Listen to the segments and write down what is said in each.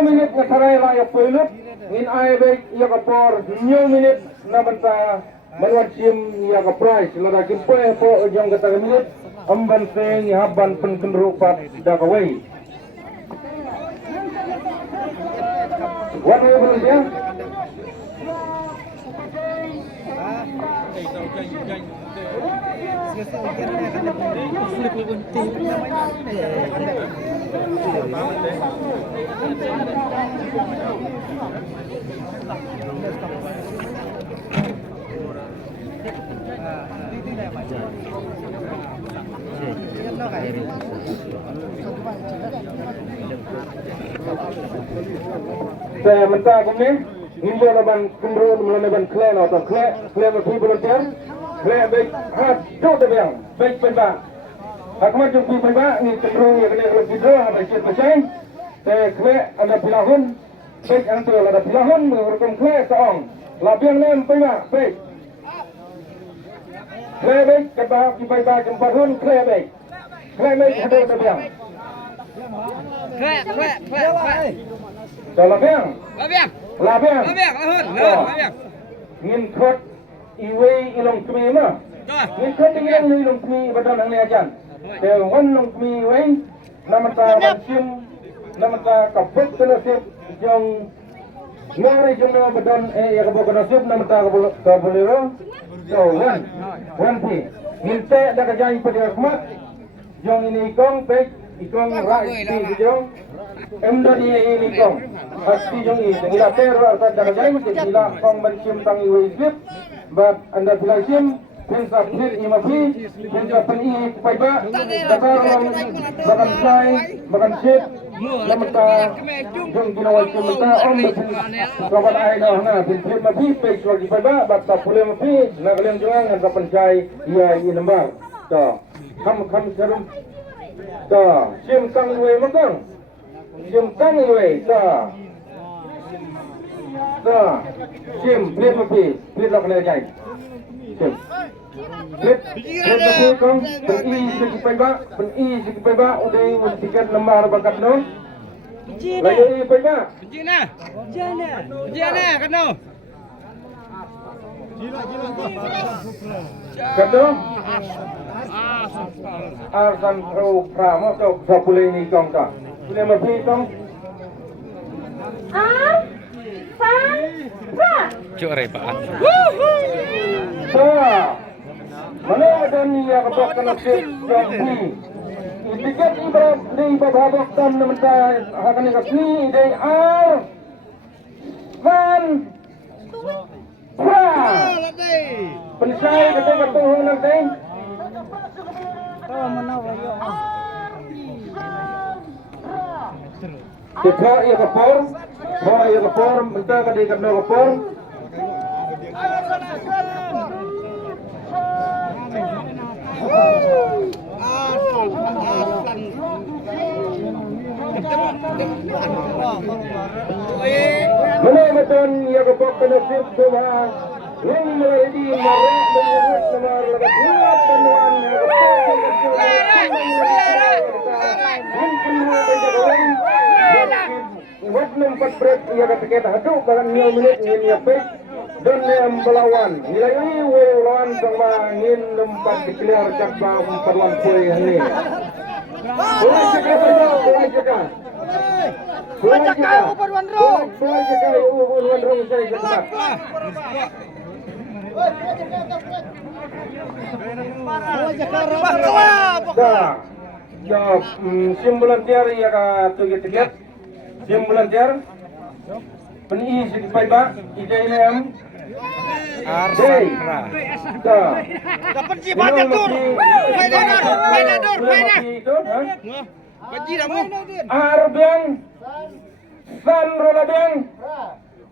minit nga taray layak pulot ngin ay bek iya kapor new minute na banta manwat sim iya ka price lada kimpo po jong kata minit amban teng haban penkenrupat da kawai what we will do saya minta kami Hindu laban kumrul melaban klan atau klan lebih volunteer klan baik hat jauh terbiang baik penbak hakmat jumpi penbak ni cenderung yang kena lebih dua habis selesai saya klan ada pilahun baik antara ada pilahun mengurukan klan seorang labiang lem penbak baik klan baik kebab di penbak jempahun klan baik ada terbiang klan labiang ngin khot iwe ilong tmi ma ngin khot ingin ilong tmi badan ang niajan te wan long tmi we namata bansim namata kapot tenasip jong ngari jong na badan ya kabok nasip namata kabulero so wan pi ngin te da kajai padi rahmat jong ini kong pek ikong rai ti jong emdani ini kong hati jong ini ngila teror arta darajai ngila kong bansim tang iwe izlip bat anda pilaisim pensa pil imafi pensa peni paiba takar makan sai makan sip lamata jong ginawal simta om kawan ai dah na pil mafi pek lagi paiba bat ta pule mafi nagaleng jong anda pencai ia ini lembar to kam serum to sim tang iwe makang sim tang iwe to sim plate mapi plate lak lejai sim plate kong pen i segi paiba udai mun tiket lembar bakat no lagi paiba jina kano kano arsan pro pramo to sapule ni kong ta pule mapi kong Cuk rai pak. Mana ada ni yang ketok kena sip joki. Tiket ibrah di babak tam namenta akan kasni di ar. Van. Pensai kata hong nanti. Kita ia kapor. Ia kapor, minta kadi kena kapor. Mana betul ia kapor kena sip semua. Yang meladi marah menyebut nomor lepas buat penuan ia buat nempat break ia kata kita haduk dengan 9 minit ini apa dan yang melawan nilai ini lawan sama ingin nempat declare cabang terlampau ini boleh cakap boleh cakap saya cakap job sim volunteer ya ka tiket sim volunteer peni segi paiba IJNM Arsandra dapat ji banyak tur faida Baji dah mu Arbiang San Rolabeng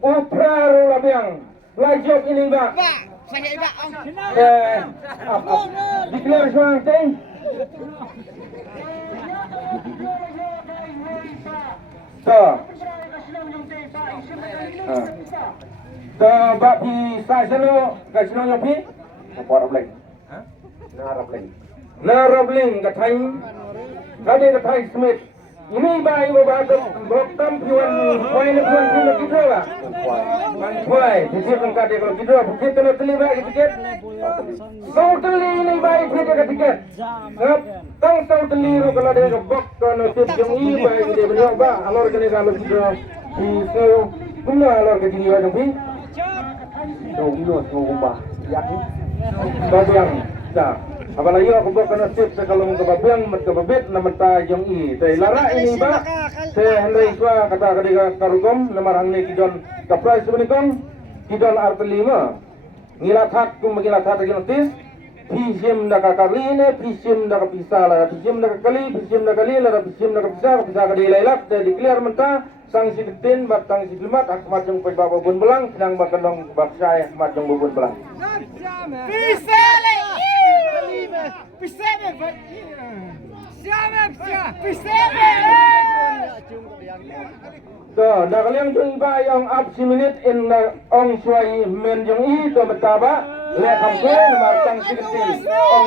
Upra Rolabeng Lajok ini mbak saya ibak apa declare semua ting bak pi sai selo ka sino nyopi apa rabling na rabling ka thai ka de ka thai smith ini bai baba tam piwan koi le piwan piwan kita lah koi sisi pengkat dia kalau kita bukit kena terlibat tiket sau teli ini bai dia tiket sebab tang sau teli ru kalau dia bok kalau sip yang i bai dia beliau ba alor kene kalau kita di sau punya alor ke sini wajib pi so ino semua yakin babiang dah apalagi aku buat kena sip kalau kebabiang kebabit nama ta jong i tei lara ini ba se hendai swa kata kadika karugom nama rangni kidon kaprai sebenikon kidon artelima ngilathat kum ngilathat lagi notis pisim dak kaline pisim dak pisala pisim dak kali pisim dak kali lara pisim dak pisah kadi lailak te declare menta sanksi ditin bat sanksi dilemat ak macam pe babun belang sedang bakandong baksai macam babun belang Pisele! Pisele! Pisele! So, dah kalian tu iba yang up si minit in ong suai men jong i to betaba le kam ko martang sikitin ong